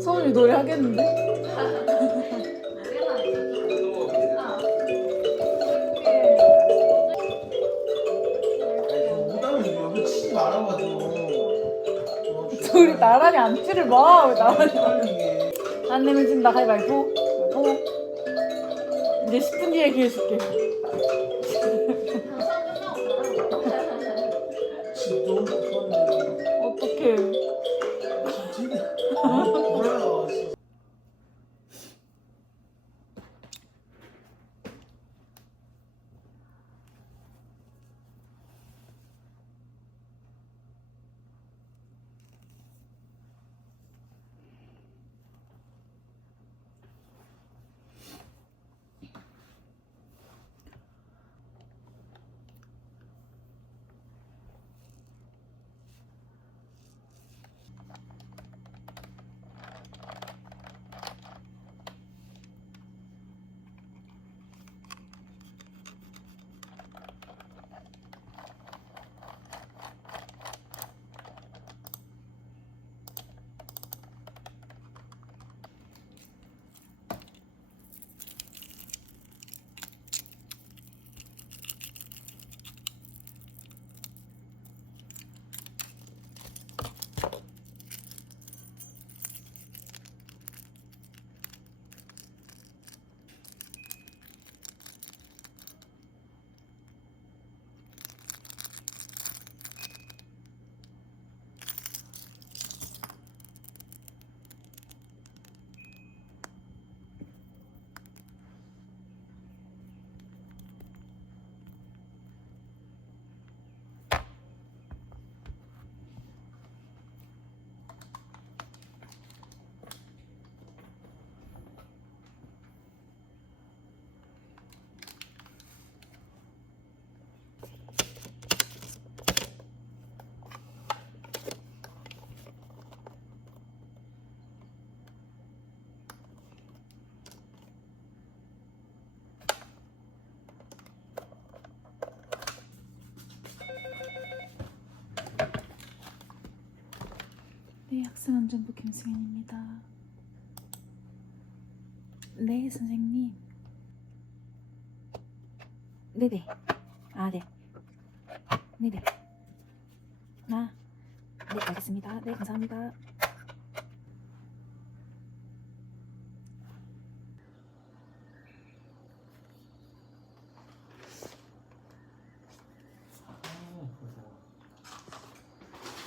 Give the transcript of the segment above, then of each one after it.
서울이 노래 하겠는데? 치지 말아가지고. 둘이 나란히 앉지를 마. 왜 나란히 빨리. 안 내면 진다 가위바위보 가위바위보 이제 10분 뒤에 기회 줄게 학생안전부 김승현입니다. 네 선생님. 네네. 아 네. 네네. 아 네 알겠습니다. 네 감사합니다.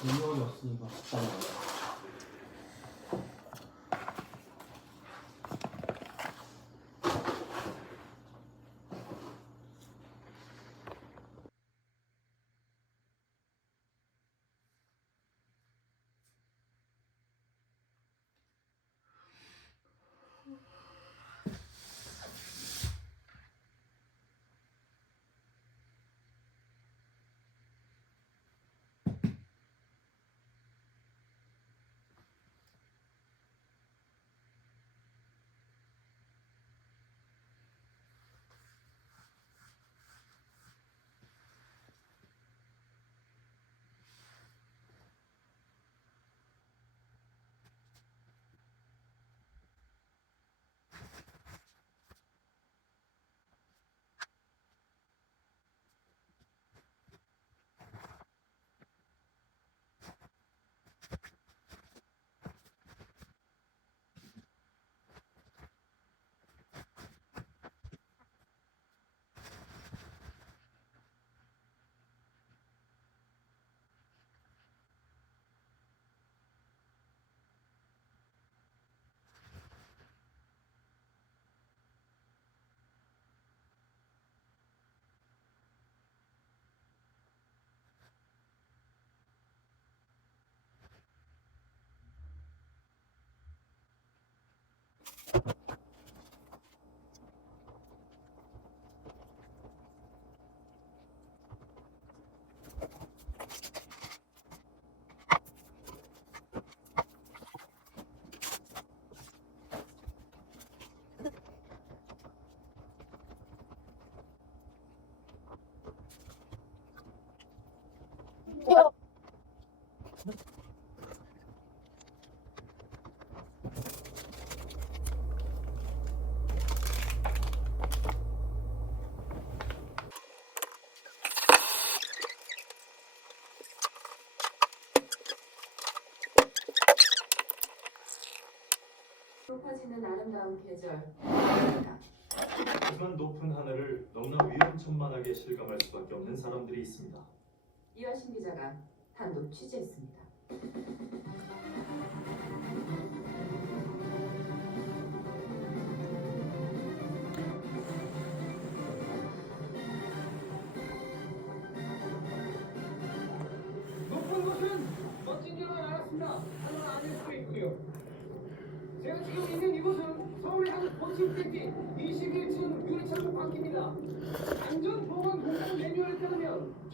능력이 없으니까 쉽다. 높아지는 아름다운 계절. 하지만 높은 하늘을 너무나 위험천만하게 실감할 수밖에 없는 사람들이 있습니다. 이화신 기자가 단독 취재했습니다.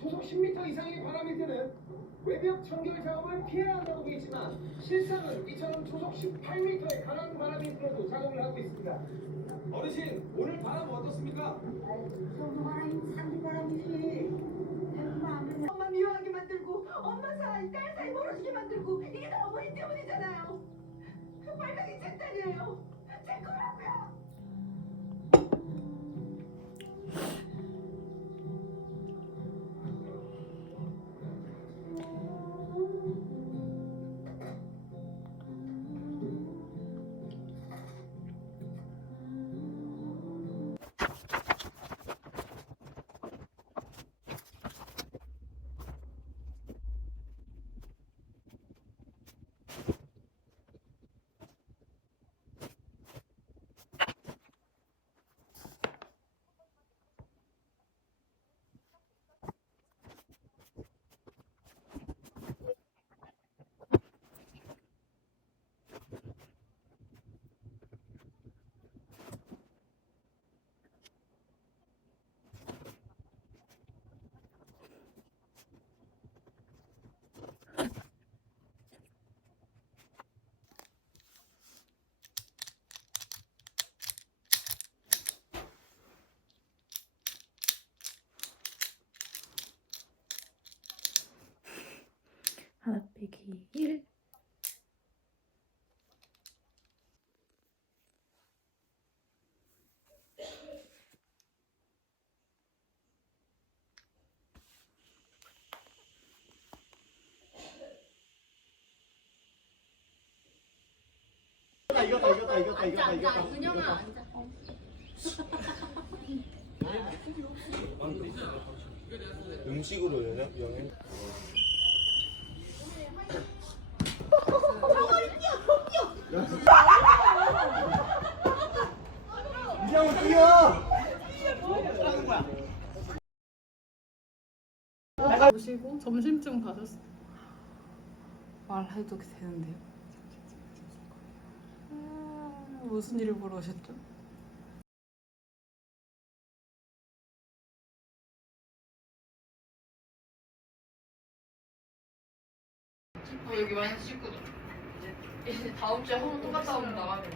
초속 10m 이상의 바람일 때는 외벽 청결 작업을 피해야 한다고 있지만 실상은 이처럼 초속 18m의 강한 바람이 불어도 작업을 하고 있습니다. 어르신, 오늘 바람 어떻습니까? 엄마 미워하게 만들고 엄마 사이 딸 사이 멀어지게 만들고 이게 다 어머니 때문이잖아요 빨강이 제 딸이에요 제 거라고요 하나 빼기 1 이겼다 이겼다 이겼다 이겼다 이겼다 은영아 음식으로 영향 영향 이장훈 뛰어 보시고 점심쯤 가셨어. 말해도 되는데요? 아, 무슨 일을 보러 오셨죠? 어, 여기 마이너스 19도. 이제 다음 주에 한번 똑같다 하면 나가면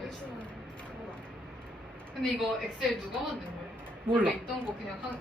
매출은 근데 이거 엑셀 누가 만든 거예요? 몰라. 원래 있던 거 그냥 한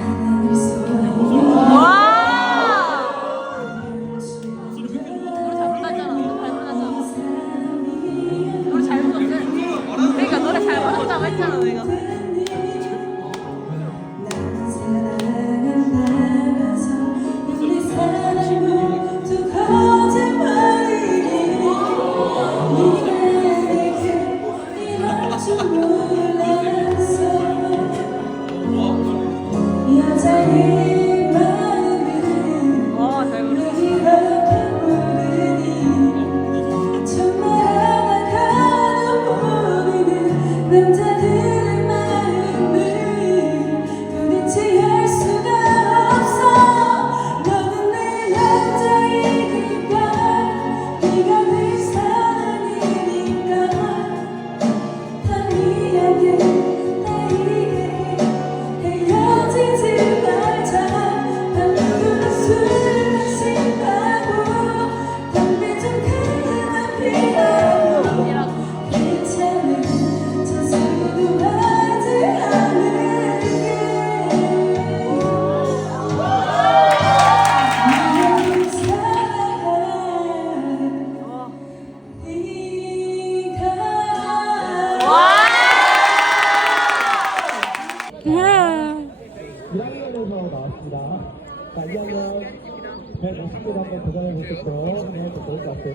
time. You. 1학년에서 나왔습니다. 자, 2학년 150개 한번 도전해 보시죠. 네, 좀 좋을 것 같아요.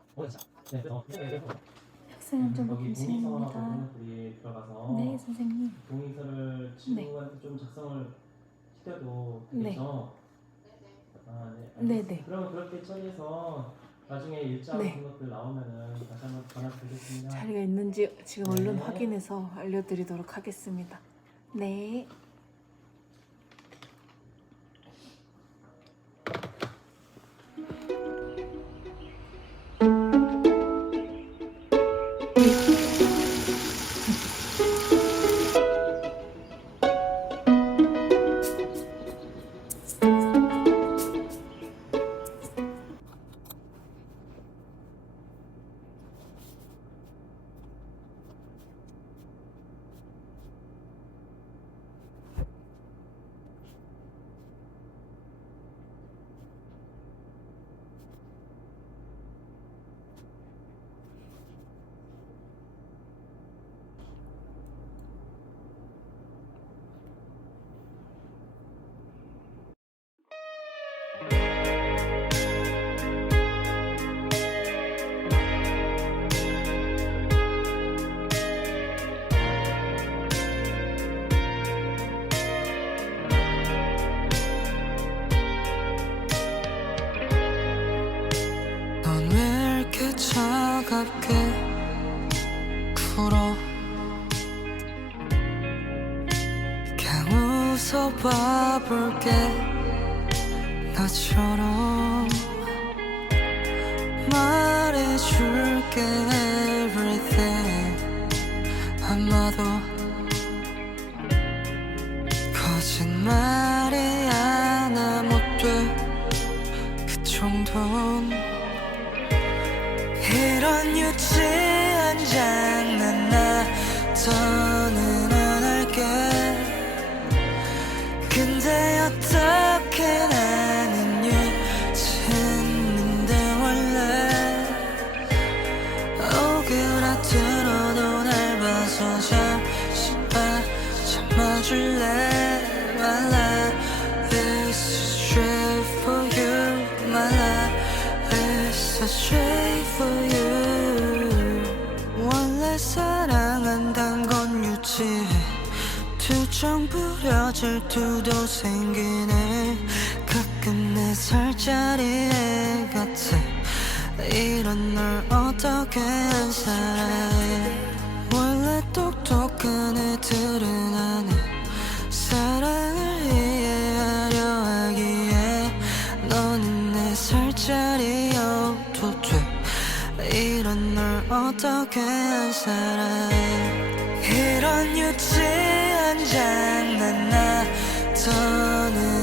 의서들이 들어가서 네, 선생님. 동의서를 친구한테 좀 작성을 시켜도 네. 되겠죠? 아, 네. 네. 네. 그러면 그렇게 처리해서 나중에 일자 네. 같은 것들 나오면은 다시 한번 전화 드리겠습니다. 자리가 있는지 지금 얼른 네. 확인해서 알려드리도록 하겠습니다. 네. 차갑게 굴어 그냥 웃어봐 볼게. 나처럼 말해줄게 everything. 아마도 거짓말이 하나 못돼 그 정도 는 이런 유치한 장난 나 더는 안 할게. 근데 어떻게 나는 유치했는데 원래? 오그라들어도 날 봐서 잠시 참아줄래 질투도 생기네. 가끔 내 살자리에 같아 이런 널 어떻게 안 사랑해 원래 똑똑한 애들은 아는 사랑을 이해하려 하기에 너는 내 살자리여도 돼 이런 널 어떻게 안 사랑해 이런 유치한 장난 나 더는